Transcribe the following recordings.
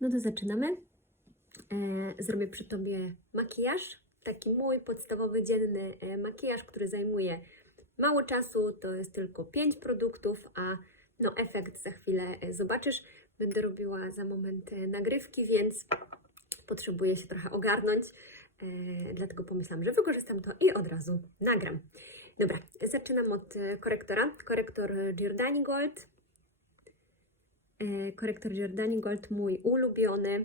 No to zaczynamy. E, zrobię przy Tobie makijaż. Taki mój podstawowy dzienny e, makijaż, który zajmuje mało czasu. To jest tylko 5 produktów, a no efekt za chwilę e, zobaczysz. Będę robiła za moment nagrywki, więc potrzebuję się trochę ogarnąć. Dlatego pomyślałam, że wykorzystam to i od razu nagram. Dobra, zaczynam od korektora. Korektor Giordani Gold. E, Korektor Giordani Gold, mój ulubiony.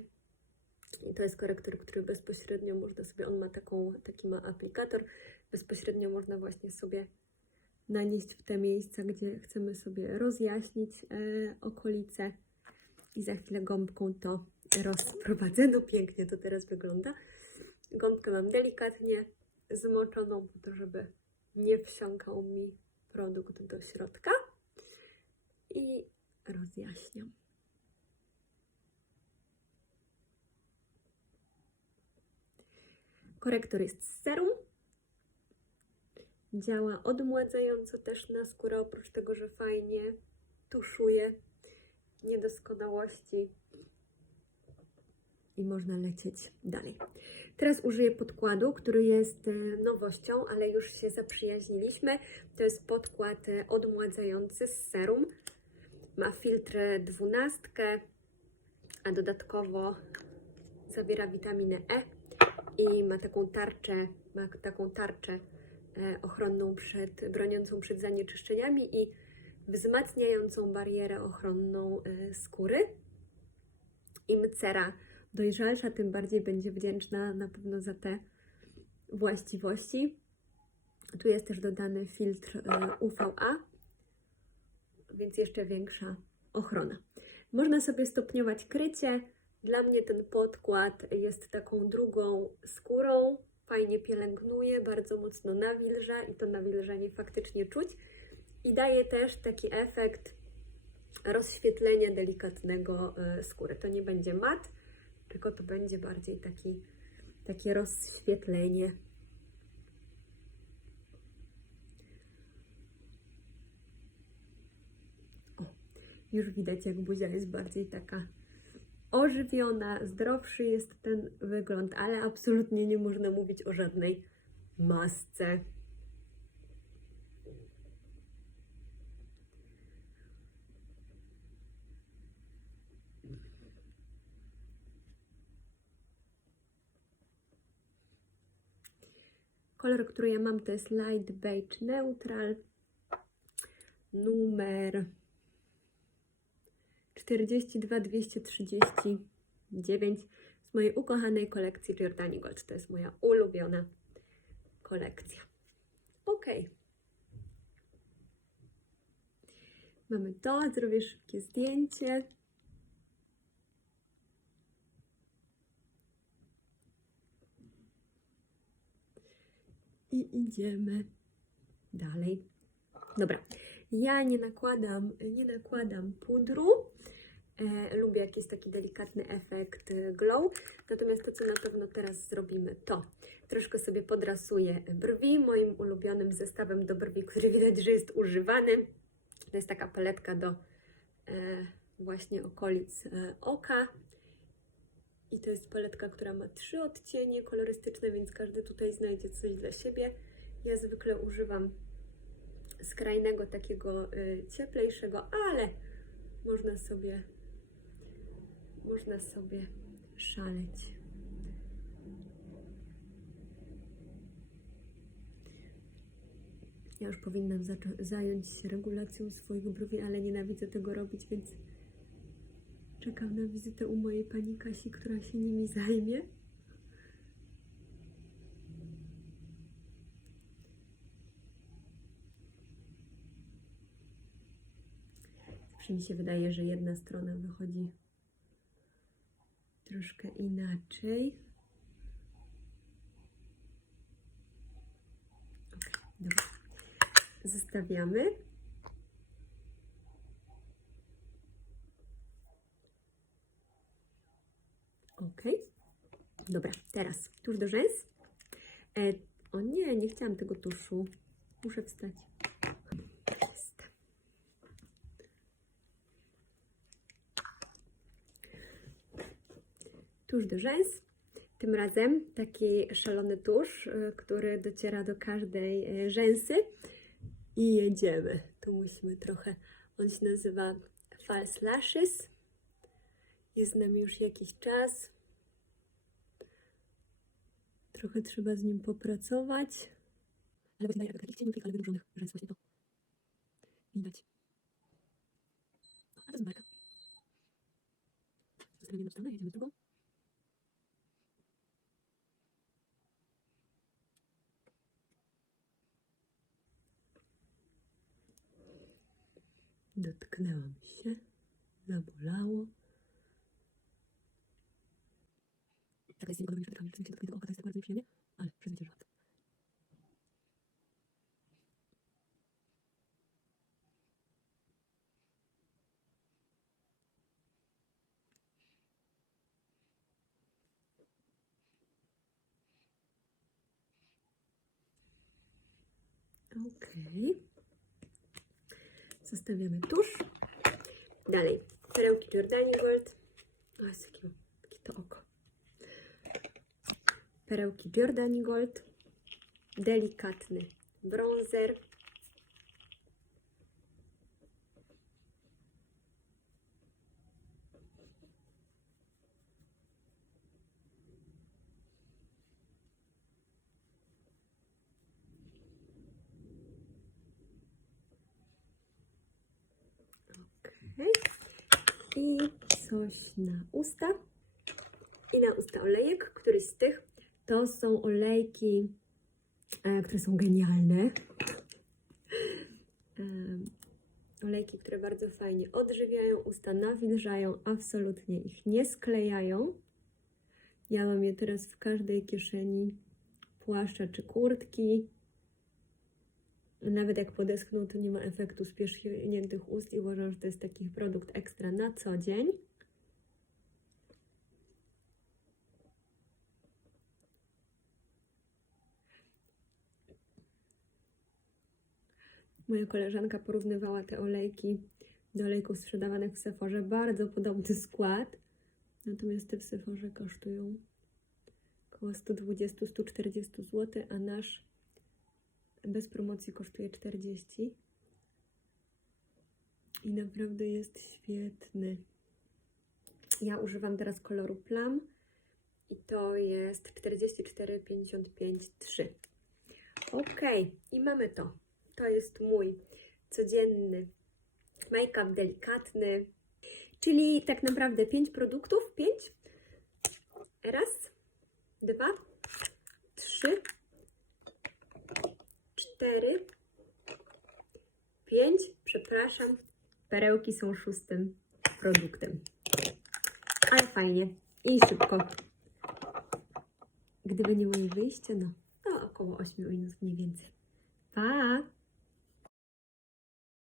I to jest korektor, który bezpośrednio można sobie, on ma taką, taki ma aplikator, bezpośrednio można właśnie sobie nanieść w te miejsca, gdzie chcemy sobie rozjaśnić e, okolice i za chwilę gąbką to rozprowadzę. No pięknie to teraz wygląda. Gąbkę mam delikatnie zmoczoną po to, żeby nie wsiąkał mi produkt do środka i rozjaśniam. Korektor jest z serum. Działa odmładzająco też na skórę, oprócz tego, że fajnie tuszuje niedoskonałości i można lecieć dalej. Teraz użyję podkładu, który jest e, nowością, ale już się zaprzyjaźniliśmy. To jest podkład e, odmładzający z serum. Ma filtr dwunastkę, a dodatkowo zawiera witaminę E i ma taką tarczę, ma taką tarczę e, ochronną przed, broniącą przed zanieczyszczeniami i wzmacniającą barierę ochronną e, skóry. Im cera dojrzalsza, tym bardziej będzie wdzięczna na pewno za te właściwości. Tu jest też dodany filtr e, UVA, więc jeszcze większa ochrona. Można sobie stopniować krycie. Dla mnie ten podkład jest taką drugą skórą, fajnie pielęgnuje, bardzo mocno nawilża i to nawilżenie faktycznie czuć. I daje też taki efekt rozświetlenia delikatnego e, skóry. To nie będzie mat, tylko to będzie bardziej taki, takie rozświetlenie. O, już widać, jak buzia jest bardziej taka ożywiona, zdrowszy jest ten wygląd, ale absolutnie nie można mówić o żadnej masce. Kolor, który ja mam, to jest Light Beige Neutral numer 42239 z mojej ukochanej kolekcji Giordani Gold. To jest moja ulubiona kolekcja. Ok. Mamy to, zrobię szybkie zdjęcie. I idziemy dalej. Dobra, ja nie nakładam, nie nakładam pudru. E, lubię, jak jest taki delikatny efekt e, glow. Natomiast to, co na pewno teraz zrobimy, to troszkę sobie podrasuję brwi moim ulubionym zestawem do brwi, który widać, że jest używany. To jest taka paletka do e, właśnie okolic oka. I to jest paletka, która ma trzy odcienie kolorystyczne, więc każdy tutaj znajdzie coś dla siebie. Ja zwykle używam skrajnego, takiego cieplejszego, ale można sobie, można sobie szaleć. Ja już powinnam zająć się regulacją swoich brwi, ale nienawidzę tego robić, więc czekam na wizytę u mojej pani Kasi, która się nimi zajmie. Zawsze mi się wydaje, że jedna strona wychodzi troszkę inaczej. Dobra. Zostawiamy. Ok. Dobra, teraz tuż do rzęs. E, o nie, nie chciałam tego tuszu. Muszę wstać. Jest. Tusz do rzęs. Tym razem taki szalony tusz, y, który dociera do każdej y, rzęsy. I jedziemy. Tu musimy trochę, on się nazywa False Lashes. Jest z nami już jakiś czas. Trochę trzeba z nim popracować. Ale właśnie daje efekt takich cieniutkich, ale wydłużonych rzęs. Właśnie to widać. No, a to jest marka. Zostawimy jedną stronę, jedziemy z drugą. Dotknęłam się, zabolało. Tak jest gołymi szczotkami, że się dotknie tego oka, to jest bardzo nieprzyjemnie, ale przezwyciężyłam to. Okej. Zostawiamy tusz. Dalej. Perełki Giordani Gold. O, jest jakie, jakie to oko. Perełki Giordani Gold. Delikatny bronzer. Okej. I coś na usta. I na usta olejek. Któryś z tych to są olejki, e, które są genialne. Em, olejki, które bardzo fajnie odżywiają usta, nawilżają, absolutnie ich nie sklejają. Ja mam je teraz w każdej kieszeni płaszcza czy kurtki. Nawet jak podeschną, to nie ma efektu spierzchniętych ust i uważam, że to jest taki produkt ekstra na co dzień. Moja koleżanka porównywała te olejki do olejków sprzedawanych w Sephorze. Bardzo podobny skład. Natomiast te w Sephorze kosztują około 120-140 zł, a nasz bez promocji kosztuje 40. I naprawdę jest świetny. Ja używam teraz koloru Plum i to jest 44,55,3. Ok, i mamy to. To jest mój codzienny make-up delikatny, czyli tak naprawdę 5 produktów. 5. Raz, dwa, trzy, cztery, pięć. Przepraszam, perełki są szóstym produktem. Ale fajnie i szybko. Gdyby nie moje wyjście, no, to około 8 minut mniej więcej. Pa!